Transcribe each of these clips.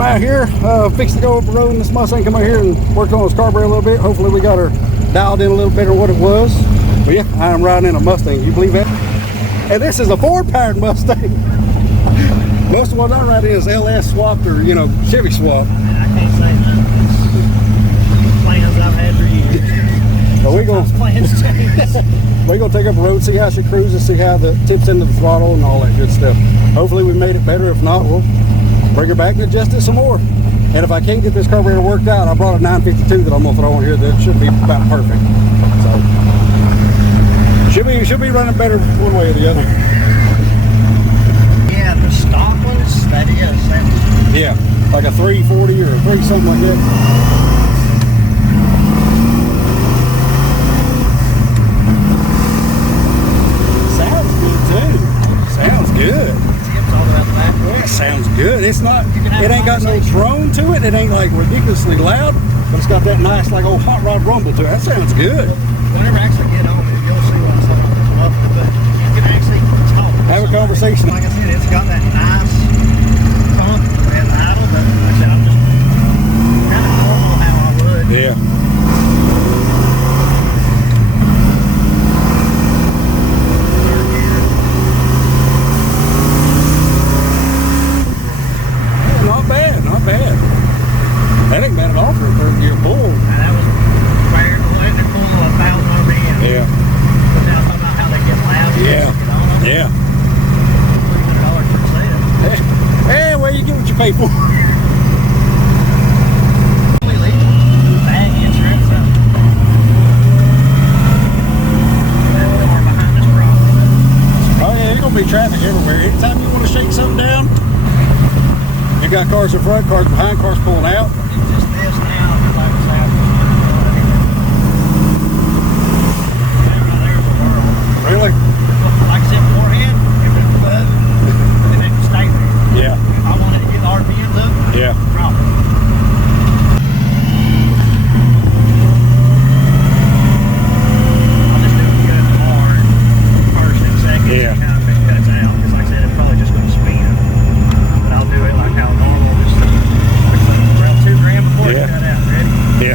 I'm out here, fixing to go up the road in this Mustang. Come out here and work on this carburetor a little bit. Hopefully we got her dialed in a little better than what it was. But yeah, I am riding in a Mustang. You believe that? And this is a Ford-powered Mustang. Most of what I ride in is LS swapped or, you know, Chevy swapped. I can't say none of these plans I've had for years. So we're gonna take up the road, see how she cruises, see how the tips into the throttle and all that good stuff. Hopefully we made it better. If not, we'll bring her back and adjust it some more. And if I can't get this carburetor worked out, I brought a 952 that I'm gonna throw in here that should be about perfect. So should be running better one way or the other. Yeah, the stock ones, that is. Yeah, like a 340 or a 3 something like that. Good. Yeah, sounds good. It's not, it ain't got no drone to it. It ain't like ridiculously loud, but it's got that nice like old hot rod rumble to it. That sounds good. Whenever I actually get on it, you'll see what I'm saying. But you can actually talk. Have a conversation. Like I said, it's got that nice thump and idle, but like I said, I'm just kind of normal how I would. Yeah. That ain't bad at all for a third gear pull. That was fair to let it pull 1,000 RPM. Yeah. But now talking about how they get loud. Yeah. Yeah. $300 for sale. Hey, well, you get what you pay for. Completely. Bag insurance. That car behind us probably. Oh yeah, there's gonna be traffic everywhere. Anytime you want to shake something down, you got cars in front, cars behind, cars pulling out. It's just this now, like it's out. That right there's the world. Really? Like I said beforehand, if it was, then it would stay there. Yeah. If I wanted to get the RPMs up, Yeah. drop it. I'll just do it good and hard first and second. Yeah. Kind of if it cuts out, because like I said, it's probably just going to spin. But I'll do it like how normal, just like around 2 grand before it cut out. Ready? Yeah.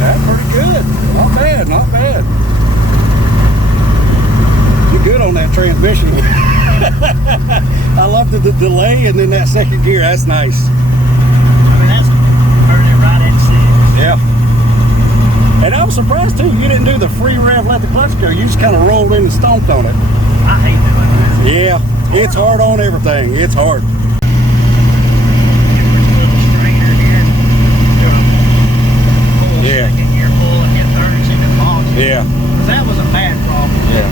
That's pretty good. Not bad, not bad. You're good on that transmission. I love the delay and then that second gear. That's nice. I mean, that's turning it right at 6. Yeah. And I was surprised too. You didn't do the free rev, let the clutch go. You just kind of rolled in and stomped on it. I hate doing that. Yeah, it's hard on everything. It's hard. Yeah. Second gear pull and hit third and see if it logs. Yeah. Because that was a bad problem. Yeah.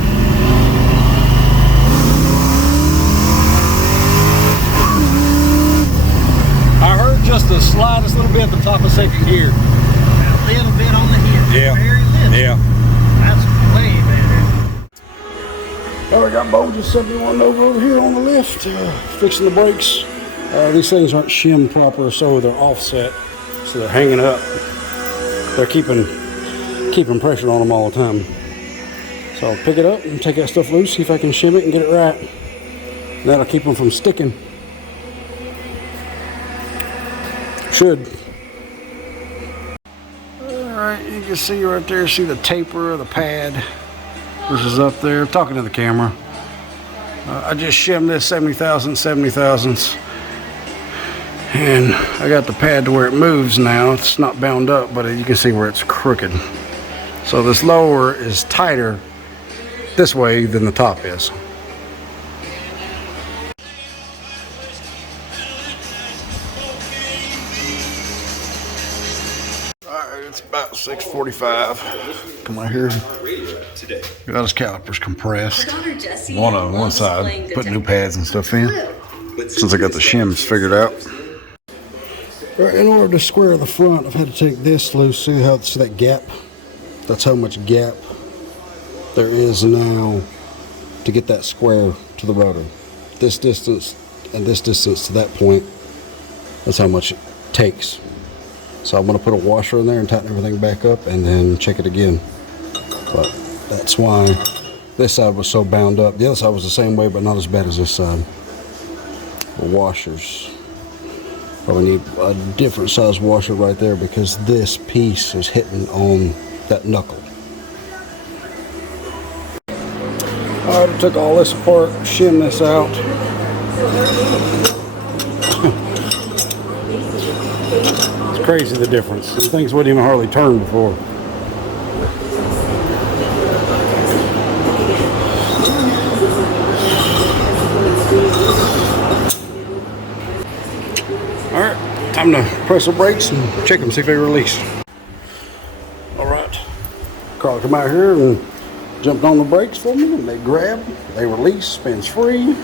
I heard just the slightest little bit at the top of second gear. A little bit on the hit. Yeah. Very little. Yeah. That's way better. Now we got Bo just 71 over here on the lift, fixing the brakes. These things aren't shimmed proper, so they're offset, so they're hanging up. They're keeping pressure on them all the time. So I'll pick it up and take that stuff loose, see if I can shim it and get it right. That'll keep them from sticking. Should. Alright, you can see right there, see the taper of the pad, which is up there. Talking to the camera. I just shimmed this 70 thousandths. And I got the pad to where it moves now. It's not bound up, but you can see where it's crooked. So this lower is tighter this way than the top is. Alright, it's about 6:45. Come out here. Got his calipers compressed. One on one side. Put new pads and stuff in. Since I got the shims figured out. Right, in order to square the front, I've had to take this loose. See that gap? That's how much gap there is now to get that square to the rotor. This distance and this distance to that point, that's how much it takes. So I'm going to put a washer in there and tighten everything back up and then check it again. But that's why This side was so bound up. The other side was the same way, but not as bad as this side. The washers. Probably need a different size washer right there because this piece is hitting on that knuckle. Alright, I took all this apart, shimmed this out. It's crazy the difference. These things wouldn't even hardly turn before. Alright, time to press the brakes and check them, see if they release. Alright, Carl come out here and jumped on the brakes for me, and they grab, they release, spins free.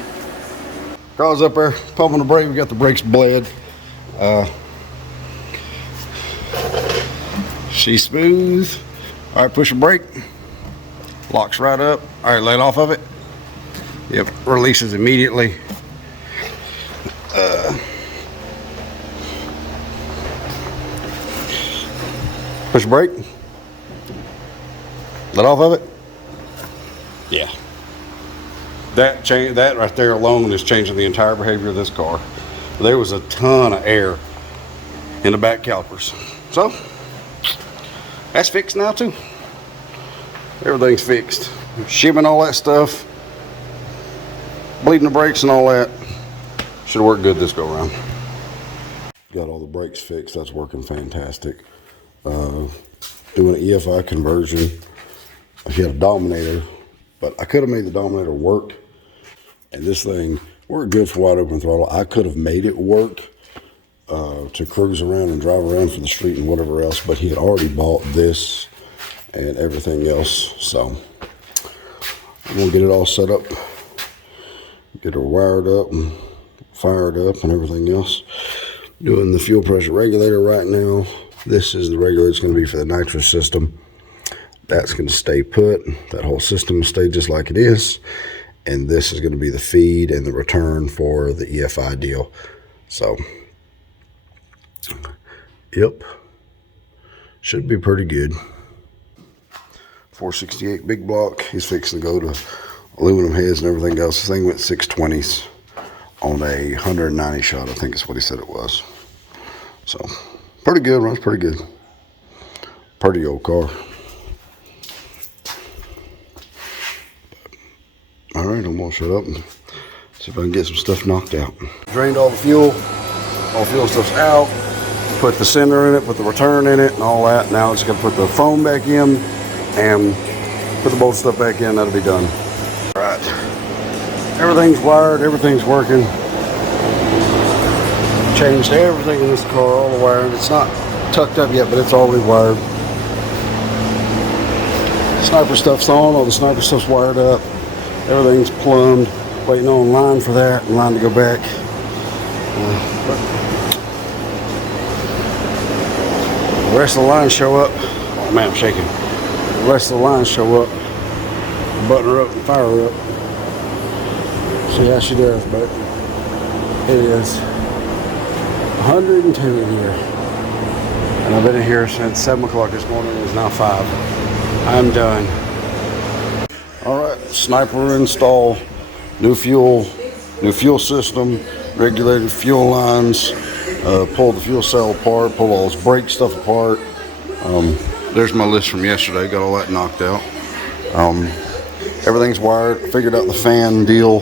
Carl's up there pumping the brake. We got the brakes bled. She's smooth. All right, push the brake. Locks right up. All right, let off of it. Yep, releases immediately. Push the brake. Let off of it. Yeah. That right there alone is changing the entire behavior of this car. There was a ton of air in the back calipers. So, that's fixed now too. Everything's fixed. Shimming all that stuff, bleeding the brakes and all that. Should have worked good this go around. Got all the brakes fixed. That's working fantastic. Doing an EFI conversion. I had a Dominator, but I could have made the Dominator work. And this thing worked good for wide open throttle. I could have made it work to cruise around and drive around for the street and whatever else, but he had already bought this and everything else. So I'm gonna get it all set up, get her wired up and fired up and everything else. Doing the fuel pressure regulator right now. This is the regulator it's gonna be for the nitrous system. That's gonna stay put. That whole system will stay just like it is. And this is gonna be the feed and the return for the EFI deal. So, yep, should be pretty good. 468 big block. He's fixing to go to aluminum heads and everything else. This thing went 620s on a 190 shot, I think is what he said it was. So, pretty good, runs pretty good. Pretty old car. All right, I'm gonna shut up and see if I can get some stuff knocked out. Drained all the fuel stuff's out. Put the sender in it, put the return in it and all that. Now I'm just gonna put the foam back in and put the bolt stuff back in, that'll be done. All right, everything's wired, everything's working. Changed everything in this car, all the wiring. It's not tucked up yet, but it's all rewired. Sniper stuff's on, all the sniper stuff's wired up. Everything's plumbed, waiting on line for that, and line to go back. The rest of the lines show up. Oh man, I'm shaking. The rest of the lines show up. Button her up and fire her up. See how she does, but it is 102 in here. And I've been in here since 7 o'clock this morning. It's now 5. I'm done. All right, sniper install, new fuel system, regulated fuel lines, pulled the fuel cell apart, pulled all this brake stuff apart. There's my list from yesterday, got all that knocked out. Everything's wired, figured out the fan deal.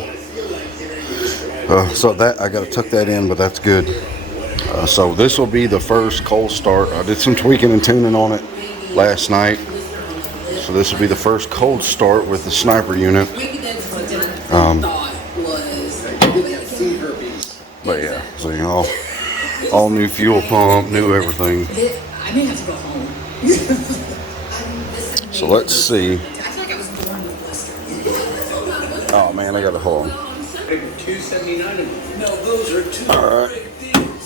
So that, I gotta tuck that in, but that's good. So this will be the first cold start. I did some tweaking and tuning on it last night. So this will be the first cold start with the sniper unit. But yeah, so you know, all new fuel pump, new everything. I may have to go home. So let's see. Oh man, I gotta hold on. All right.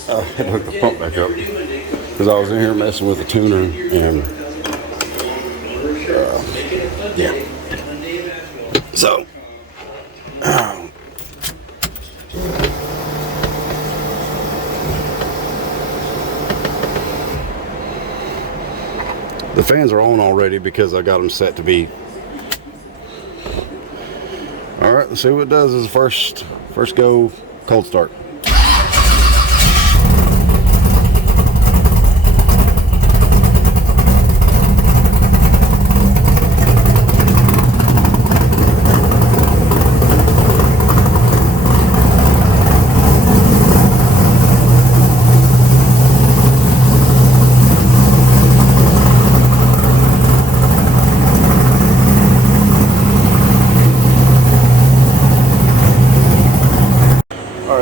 I had to hook the pump back up because I was in here messing with the tuner and yeah. So the fans are on already because I got them set to be let's see what it does as a first go cold start.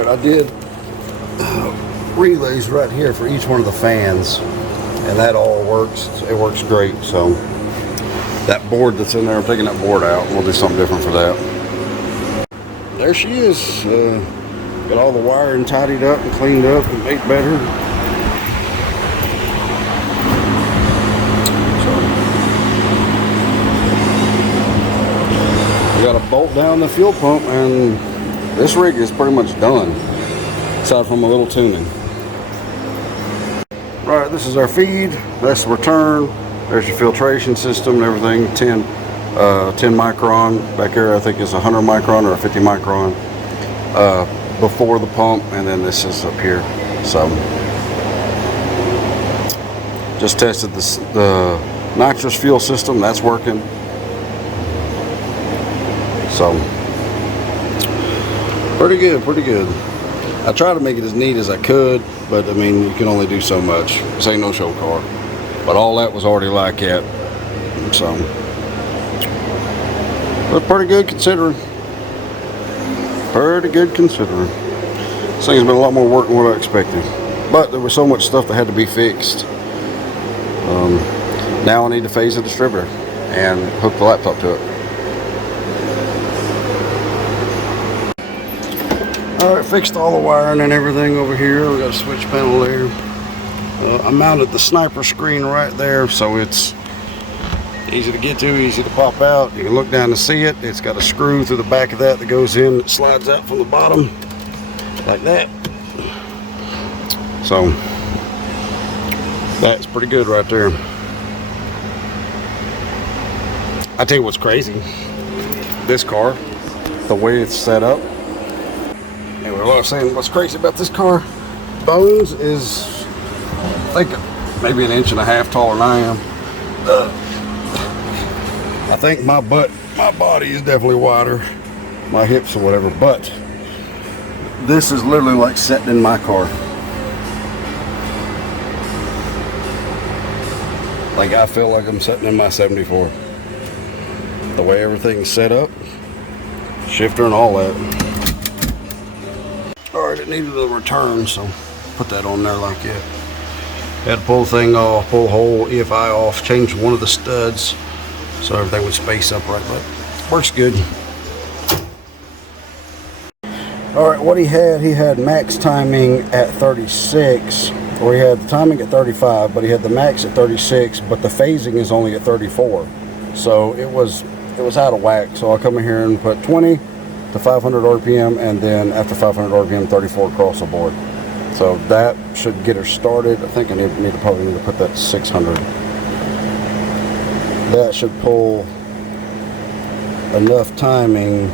I did relays right here for each one of the fans, and that all works. It works great. So that board that's in there, I'm taking that board out. We'll do something different for that. There she is. Got all the wiring tidied up and cleaned up and made better. So we got to bolt down the fuel pump, and this rig is pretty much done, aside from a little tuning. Right, this is our feed, that's the return, there's your filtration system and everything, 10 micron, back here I think is 100 micron or a 50 micron before the pump, and then this is up here. So, just tested the nitrous fuel system, that's working. So, pretty good, pretty good. I tried to make it as neat as I could, but I mean, you can only do so much. This ain't no show car. But all that was already like that. So, but pretty good considering. Pretty good considering. This thing's been a lot more work than what I expected. But there was so much stuff that had to be fixed. Now I need to phase the distributor and hook the laptop to it. Alright, fixed all the wiring and everything over here. We got a switch panel there. I mounted the sniper screen right there, so it's easy to get to, easy to pop out. You can look down to see it. It's got a screw through the back of that goes in, that slides out from the bottom like that. So that's pretty good right there. I tell you what's crazy, this car, the way it's set up. Anyway, what I was saying, what's crazy about this car, Bones is, I think, maybe an inch and a half taller than I am. I think my body is definitely wider, my hips or whatever, but this is literally like sitting in my car. Like I feel like I'm sitting in my 74. The way everything's set up, shifter and all that. Alright, it needed a return, so put that on there like that. Had to pull the thing off, pull the whole EFI off, change one of the studs so everything would space up right, but works good. Alright, what he had max timing at 36, or he had the timing at 35, but he had the max at 36, but the phasing is only at 34. So it was out of whack. So I'll come in here and put 20 to 500 RPM, and then after 500 RPM, 34 across the board. So that should get her started. I think I probably need to put that to 600. That should pull enough timing.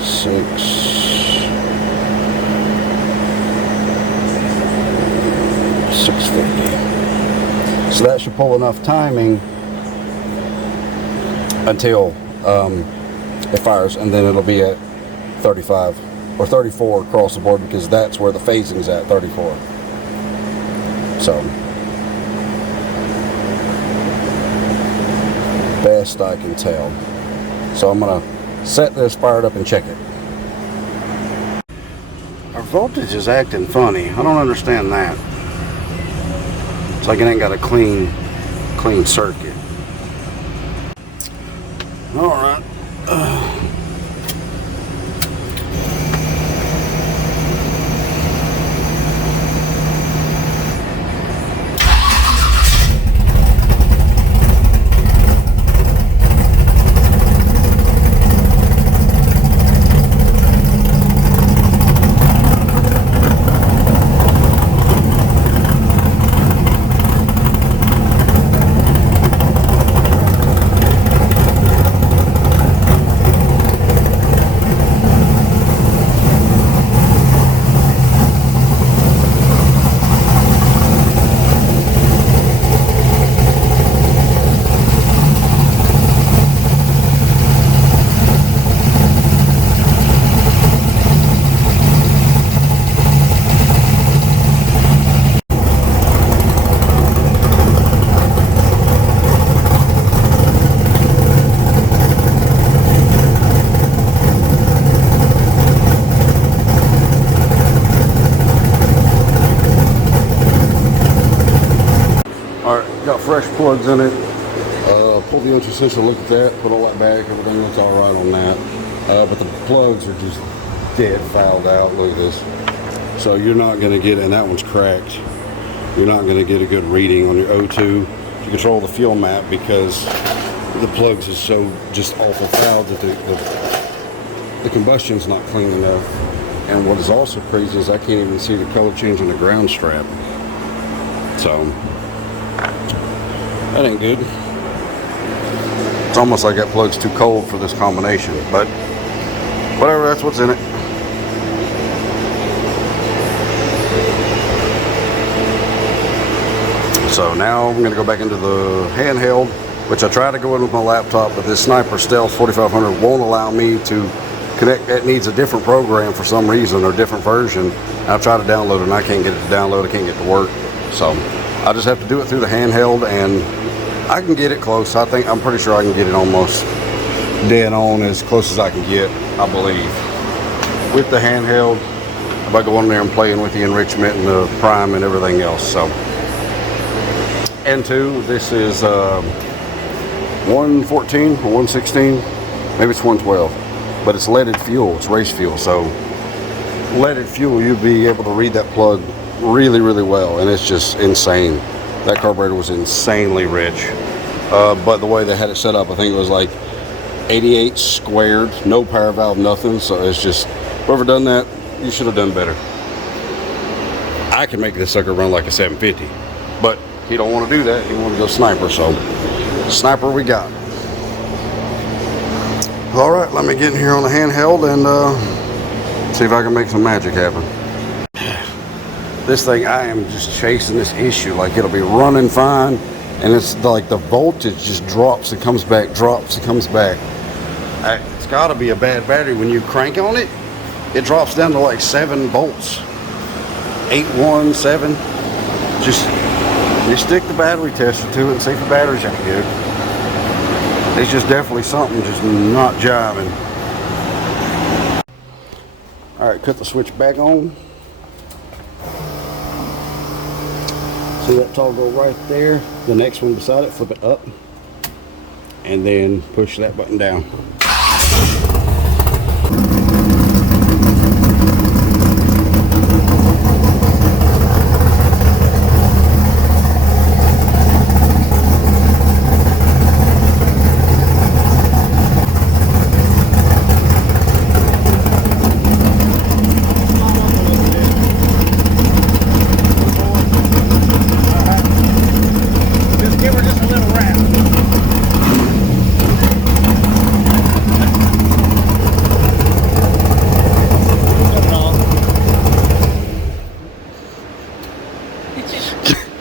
650. So that should pull enough timing until it fires, and then it'll be at 35 or 34 across the board, because that's where the phasing's at, 34. So best I can tell. So I'm gonna set this fired up and check it. Our voltage is acting funny. I don't understand that. It's like it ain't got a clean circuit. All right. fresh plugs in it. Pulled the O2 sensor, looked at that, put all that back, everything looks all right on that. But the plugs are just dead fouled out. Look at this. So you're not going to get, and that one's cracked, you're not going to get a good reading on your O2 to control the fuel map because the plugs is so just awful fouled that the combustion's not clean enough. And what is also crazy is I can't even see the color change on the ground strap. So that ain't good. It's almost like that plug's too cold for this combination, but whatever, that's what's in it. So now I'm going to go back into the handheld, which I tried to go in with my laptop, but this Sniper Stealth 4500 won't allow me to connect. It needs a different program for some reason, or a different version. I've tried to download it and I can't get it to download, I can't get it to work. So I just have to do it through the handheld, and I can get it close. I'm pretty sure I can get it almost dead on, as close as I can get, I believe. With the handheld, if I go in there and playing with the enrichment and the prime and everything else. So, and two, this is 114 or 116, maybe it's 112, but it's leaded fuel, it's race fuel. So leaded fuel, you'll be able to read that plug really, really well, and it's just insane. That carburetor was insanely rich, but the way they had it set up, I think it was like 88 squared, no power valve, nothing. So it's just, whoever done that, you should have done better. I can make this sucker run like a 750, but he don't want to do that. He want to go Sniper, so Sniper we got. All right, let me get in here on the handheld and see if I can make some magic happen. This thing, I am just chasing this issue. Like, it'll be running fine, and it's like the voltage just drops and comes back, drops and comes back. It's got to be a bad battery. When you crank on it, it drops down to like 7 volts. 8, 1, 7. Just, you stick the battery tester to it and see if the battery's any good. It's just definitely something just not jiving. All right, cut the switch back on. See that toggle right there? The next one beside it, flip it up, and then push that button down.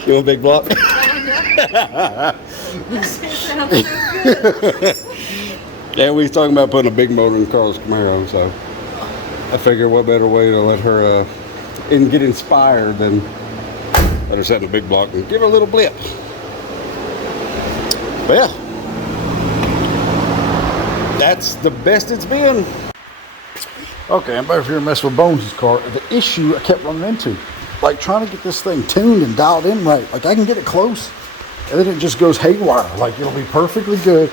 You want a big block? Yeah, we was talking about putting a big motor in Carla's Camaro, so I figured what better way to let her and get inspired than let her set in a big block and give her a little blip. But yeah, that's the best it's been. Okay, I'm back here messing with Bones' car. The issue I kept running into, like trying to get this thing tuned and dialed in right. Like I can get it close, and then it just goes haywire. Like it'll be perfectly good,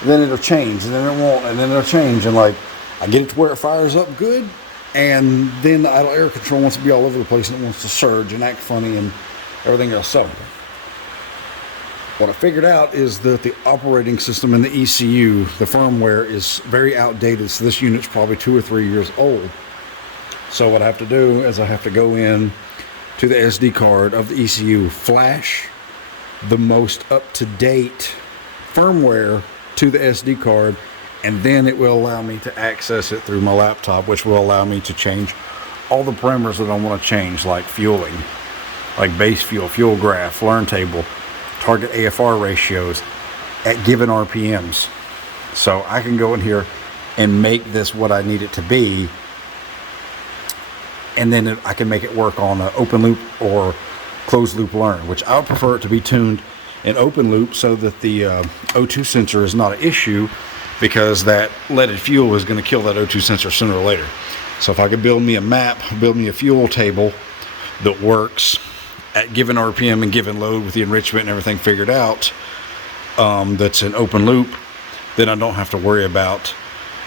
and then it'll change, and then it won't, and then it'll change. And like I get it to where it fires up good, and then the idle air control wants to be all over the place, and it wants to surge and act funny and everything else. So what I figured out is that the operating system in the ECU, the firmware, is very outdated. So this unit's probably 2 or 3 years old. So what I have to do is I have to go in to the SD card of the ECU, flash the most up-to-date firmware to the SD card, and then it will allow me to access it through my laptop, which will allow me to change all the parameters that I want to change, like fueling, like base fuel, fuel graph, learn table, target AFR ratios at given RPMs. So I can go in here and make this what I need it to be, and then I can make it work on an open loop or closed loop learn, which I would prefer it to be tuned in open loop so that the O2 sensor is not an issue, because that leaded fuel is going to kill that O2 sensor sooner or later. So if I could build me a map, build me a fuel table that works at given RPM and given load with the enrichment and everything figured out, that's an open loop, then I don't have to worry about,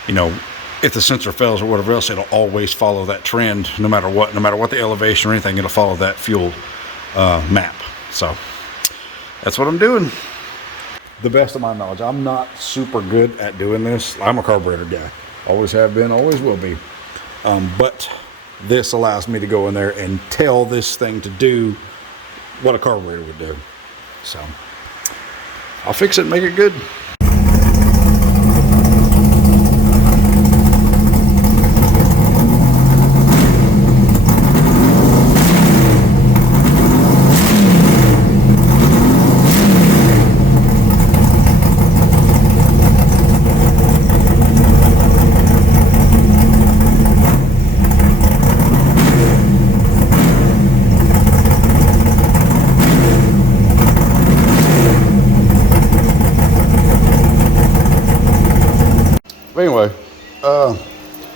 you know, if the sensor fails or whatever else, it'll always follow that trend no matter what the elevation or anything, it'll follow that fuel map. So that's what I'm doing. The best of my knowledge, I'm not super good at doing this. I'm a carburetor guy, always have been, always will be, but this allows me to go in there and tell this thing to do what a carburetor would do. So I'll fix it and make it good. Anyway,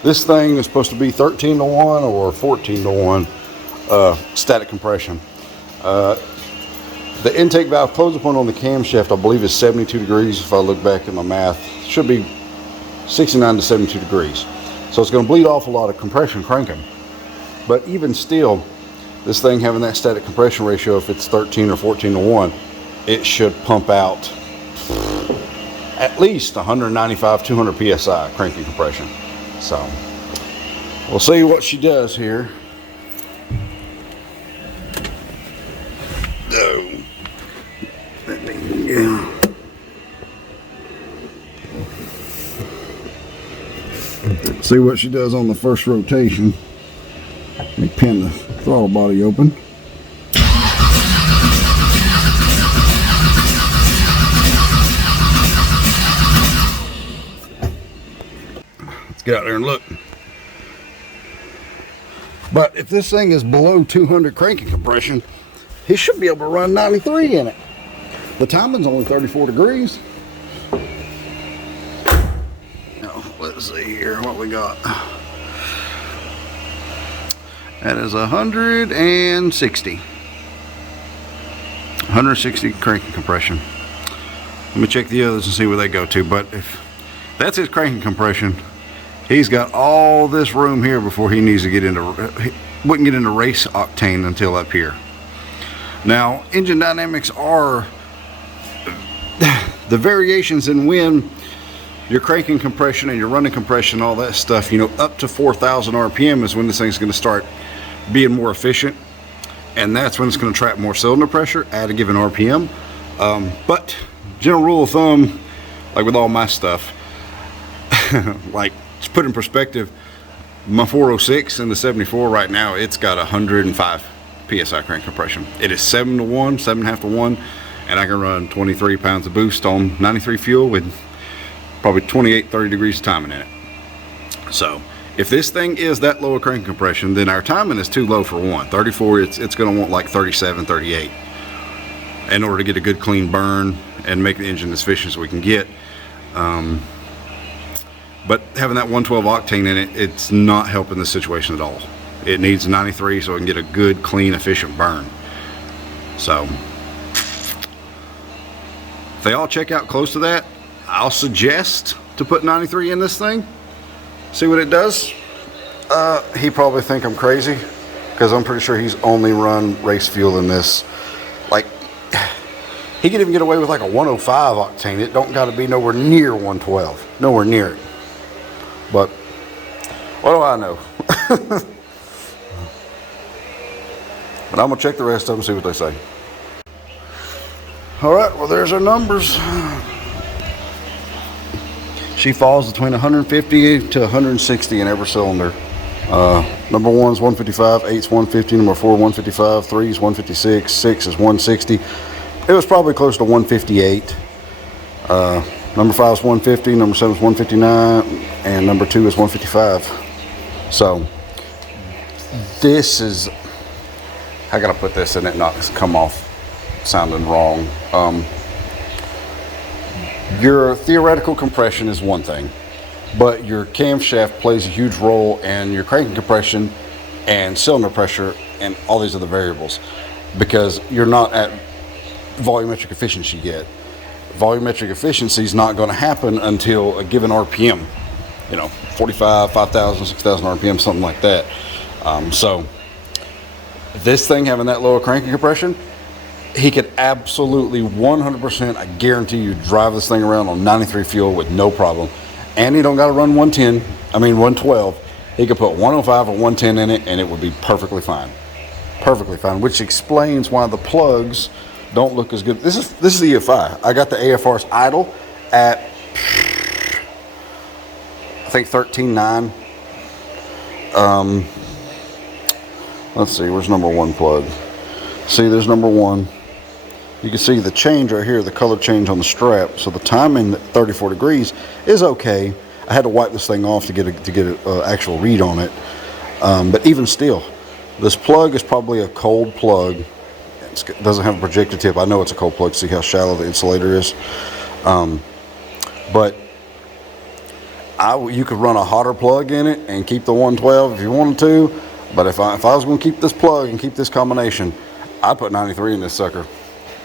this thing is supposed to be 13 to 1 or 14 to 1 static compression. The intake valve closed point on the camshaft, I believe, is 72 degrees. If I look back at my math, it should be 69 to 72 degrees. So it's going to bleed off a lot of compression cranking. But even still, this thing having that static compression ratio, if it's 13 or 14 to 1, it should pump out at least 195, 200 psi cranking compression. So we'll see what she does here. See what she does on the first rotation. Let me pin the throttle body open. Get out there and look. But if this thing is below 200 cranking compression, he should be able to run 93 in it. The timing's only 34 degrees. Now, let's see here what we got. That is 160. 160 cranking compression. Let me check the others and see where they go to. But if that's his cranking compression, he's got all this room here before he needs to get into, wouldn't get into race octane until up here. Now, engine dynamics are the variations in when your cranking compression and your running compression, all that stuff, you know, up to 4,000 RPM is when this thing's going to start being more efficient. And that's when it's going to trap more cylinder pressure at a given RPM. But general rule of thumb, like with all my stuff, like, to put in perspective, my 406 and the 74 right now, it's got 105 psi crank compression. It is 7 to 1, 7.5 to 1, and I can run 23 pounds of boost on 93 fuel with probably 28, 30 degrees of timing in it. So if this thing is that low of crank compression, then our timing is too low for one. 34, it's going to want like 37, 38 in order to get a good clean burn and make the engine as efficient as we can get. But having that 112 octane in it, it's not helping the situation at all. It needs 93 so it can get a good, clean, efficient burn. So if they all check out close to that, I'll suggest to put 93 in this thing. See what it does. He probably think I'm crazy because I'm pretty sure he's only run race fuel in this. Like, he could even get away with like a 105 octane. It don't got to be nowhere near 112. Nowhere near it. But what do I know? But I'm gonna check the rest of them and see what they say. All right, well, there's our numbers. She falls between 150 to 160 in every cylinder. Number 1's 155, 8's 150, number 4 155, 3's 156, 6 is 160. It was probably close to 158. Number 5 is 150, number 7 is 159, and number 2 is 155. So this is, I gotta put this in it, not come off sounding wrong. Your theoretical compression is one thing, but your camshaft plays a huge role in your cranking compression and cylinder pressure and all these other variables. because you're not at volumetric efficiency yet. Volumetric efficiency is not going to happen until a given RPM, 45, 5,000, 6,000 RPM, something like that. So this thing having that lower cranking compression, he could absolutely 100%, I guarantee you, drive this thing around on 93 fuel with no problem. And he don't got to run 112. He could put 105 or 110 in it and it would be perfectly fine. Perfectly fine, which explains why the plugs don't look as good. This is the EFI. I got the AFR's idle at, I think 13.9. Let's see, where's number 1 plug? See, there's number 1. You can see the change right here, the color change on the strap. So the timing at 34 degrees is okay. I had to wipe this thing off to get an actual read on it. But even still, this plug is probably a cold plug. It doesn't have a projector tip. I know it's a cold plug. See how shallow the insulator is. But you could run a hotter plug in it and keep the 112 if you wanted to. But if I was going to keep this plug and keep this combination, I'd put 93 in this sucker.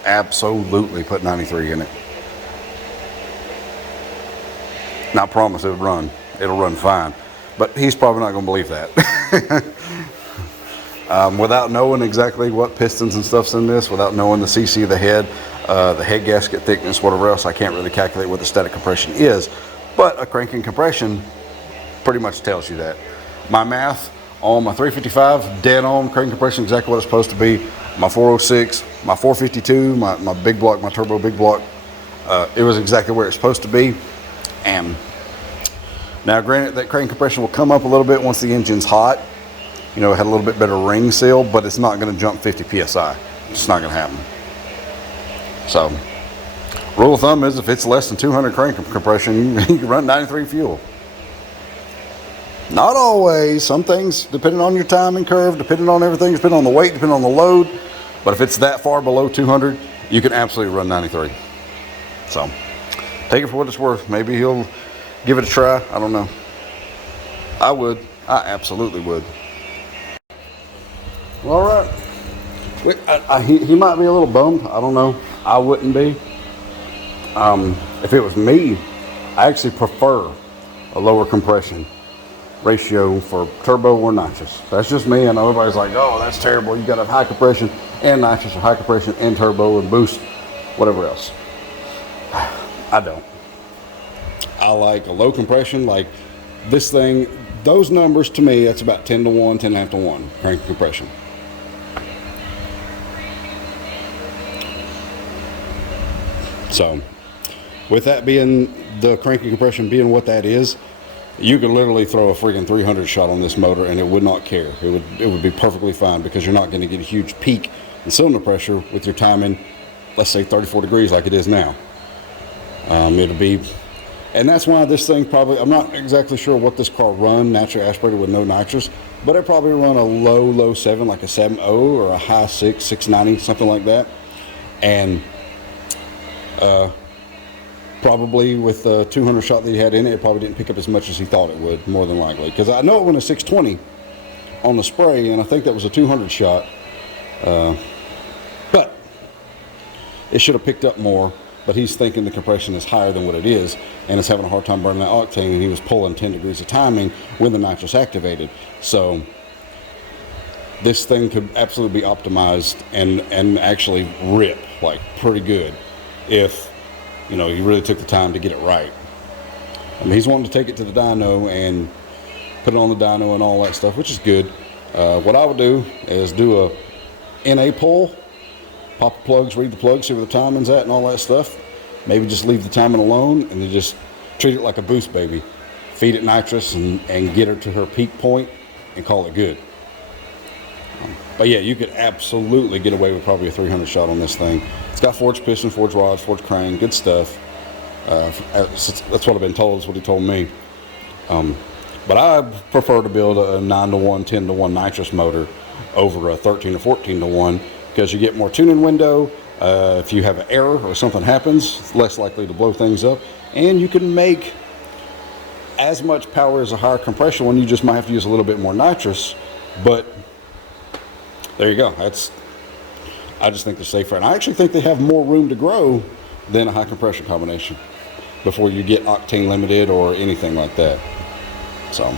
Absolutely put 93 in it. And I promise it'll run. It'll run fine. But he's probably not going to believe that. Without knowing exactly what pistons and stuff's in this, without knowing the CC of the head gasket thickness, whatever else, I can't really calculate what the static compression is. But a cranking compression pretty much tells you that. My math on my 355, dead on, cranking compression exactly what it's supposed to be. My 406, my 452, my big block, my turbo big block, it was exactly where it's supposed to be. And now granted, that cranking compression will come up a little bit once the engine's hot. It had a little bit better ring seal, but it's not going to jump 50 PSI. It's not going to happen. So, rule of thumb is if it's less than 200 cranking compression, you can run 93 fuel. Not always. Some things, depending on your timing curve, depending on everything, depending on the weight, depending on the load. But if it's that far below 200, you can absolutely run 93. So, take it for what it's worth. Maybe he'll give it a try. I don't know. I would. I absolutely would. All right. He might be a little bummed. I don't know. I wouldn't be. If it was me, I actually prefer a lower compression ratio for turbo or nitrous. That's just me. I know everybody's like, oh, that's terrible. You got to have high compression and nitrous, or high compression and turbo and boost, whatever else. I don't. I like a low compression. Like this thing, those numbers to me, that's about 10 to 1, 10.5 to 1 cranking compression. So, with that being, the cranking compression being what that is, you could literally throw a freaking 300 shot on this motor and it would not care. It would be perfectly fine, because you're not going to get a huge peak in cylinder pressure with your timing, let's say 34 degrees like it is now. It'll be, and that's why this thing probably, I'm not exactly sure what this car run, naturally aspirated with no nitrous, but it probably run a low 7, like a 7.0 or a high 6, 690, something like that. And probably with the 200 shot that he had in it, it probably didn't pick up as much as he thought it would, more than likely. Because I know it went a 620 on the spray, and I think that was a 200 shot. But it should have picked up more. But he's thinking the compression is higher than what it is, and it's having a hard time burning that octane, and he was pulling 10 degrees of timing when the nitrous activated. So this thing could absolutely be optimized and actually rip like pretty good if you really took the time to get it right. I mean, he's wanting to take it to the dyno and put it on the dyno and all that stuff, which is good. What I would do is do a NA pull, pop the plugs, read the plugs, see where the timing's at and all that stuff. Maybe just leave the timing alone and then just treat it like a boost baby. Feed it nitrous and get her to her peak point and call it good. But yeah, you could absolutely get away with probably a 300 shot on this thing. It's got forged piston, forged rods, forged crane, good stuff. That's what I've been told, is what he told me. But I prefer to build a 9 to 1, 10 to 1 nitrous motor over a 13 or 14 to 1, because you get more tuning window. If you have an error or something happens, it's less likely to blow things up. And you can make as much power as a higher compression one. You just might have to use a little bit more nitrous. But there you go. That's I just think they're safer, and I actually think they have more room to grow than a high compression combination before you get octane limited or anything like that. So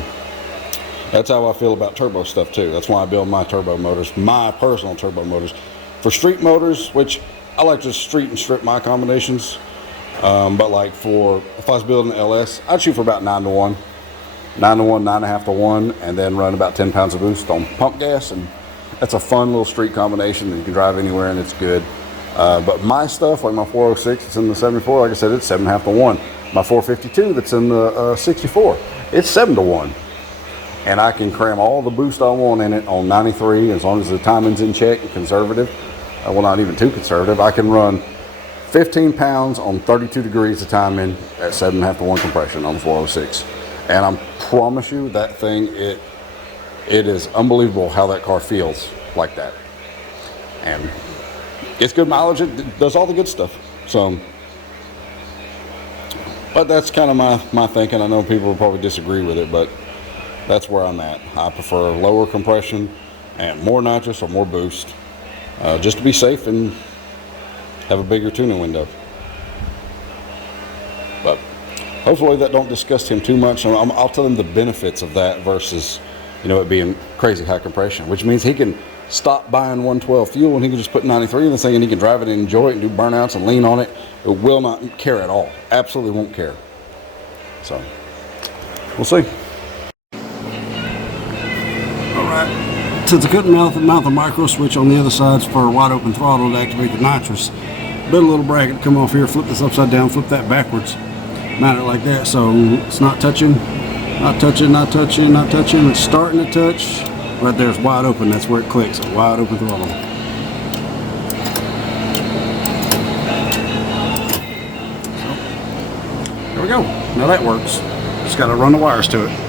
that's how I feel about turbo stuff too. That's why I build my turbo motors, my personal turbo motors. For street motors, which I like to street and strip my combinations, but like if I was building an LS, I'd shoot for about 9 to 1, 9 to 1, 9.5 to 1, and then run about 10 pounds of boost on pump gas, and that's a fun little street combination that you can drive anywhere and it's good. But my stuff, like my 406, it's in the 74, like I said, it's 7.5 to 1. My 452 that's in the 64, it's 7 to 1. And I can cram all the boost I want in it on 93 as long as the timing's in check and conservative. Well, not even too conservative. I can run 15 pounds on 32 degrees of timing at 7.5 to 1 compression on the 406. And I promise you that thing, it is unbelievable how that car feels like that. And it's good mileage, it does all the good stuff. So, but that's kind of my thinking. I know people will probably disagree with it, but that's where I'm at. I prefer lower compression and more nitrous or more boost, just to be safe and have a bigger tuning window. But hopefully that don't disgust him too much. I'll tell him the benefits of that versus, it being crazy high compression, which means he can stop buying 112 fuel and he can just put 93 in this thing and he can drive it and enjoy it and do burnouts and lean on it. It will not care at all. Absolutely won't care. So, we'll see. Alright, since I couldn't mount the micro switch on the other sides for a wide open throttle to activate the nitrous, build a little bracket to come off here, flip this upside down, flip that backwards, mount it like that so it's not touching, not touching, not touching, not touching. It's starting to touch. Right there, it's wide open. That's where it clicks. A wide open throttle. So, there we go. Now that works. Just got to run the wires to it.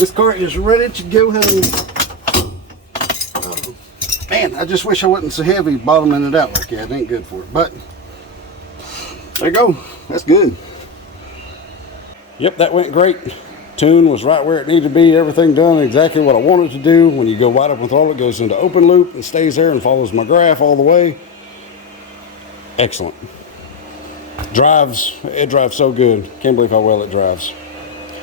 This car is ready to go home. Oh, man, I just wish I wasn't so heavy bottoming it out like that. It ain't good for it. But there you go. That's good. Yep, that went great. Tune was right where it needed to be. Everything done exactly what I wanted to do. When you go wide open throttle, it goes into open loop and stays there and follows my graph all the way. Excellent. It drives so good. Can't believe how well it drives.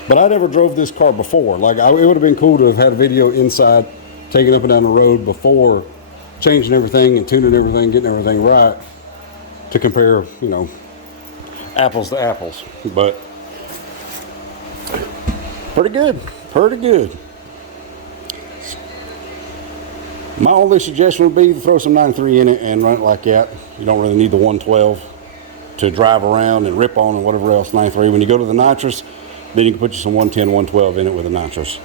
But I never drove this car before. Like, it would have been cool to have had a video inside, taking up and down the road before changing everything and tuning everything, getting everything right to compare, you know, apples to apples. But pretty good, pretty good. My only suggestion would be to throw some 9.3 in it and run it like that. You don't really need the 112 to drive around and rip on and whatever else. 9.3. When you go to the nitrous, then you can put you some 110, 112 in it with the nitrous.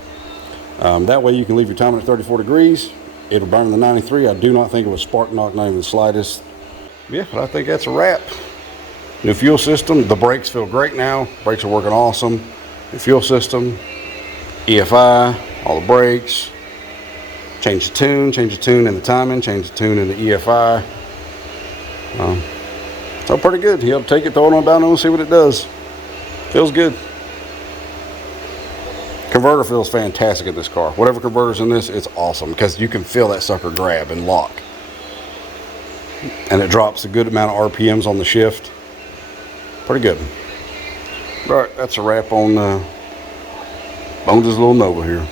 That way you can leave your timer at 34 degrees. It'll burn the 93. I do not think it was spark knock, not even the slightest. Yeah, but I think that's a wrap. New fuel system. The brakes feel great now. Brakes are working awesome. New fuel system. EFI. All the brakes. Change the tune and the timing. Change the tune and the EFI. So pretty good. He'll take it, throw it on dyno and see what it does. Feels good. Converter feels fantastic at this car. Whatever converter's in this, it's awesome because you can feel that sucker grab and lock. And it drops a good amount of RPMs on the shift. Pretty good. All right, that's a wrap on Bones' little Nova here.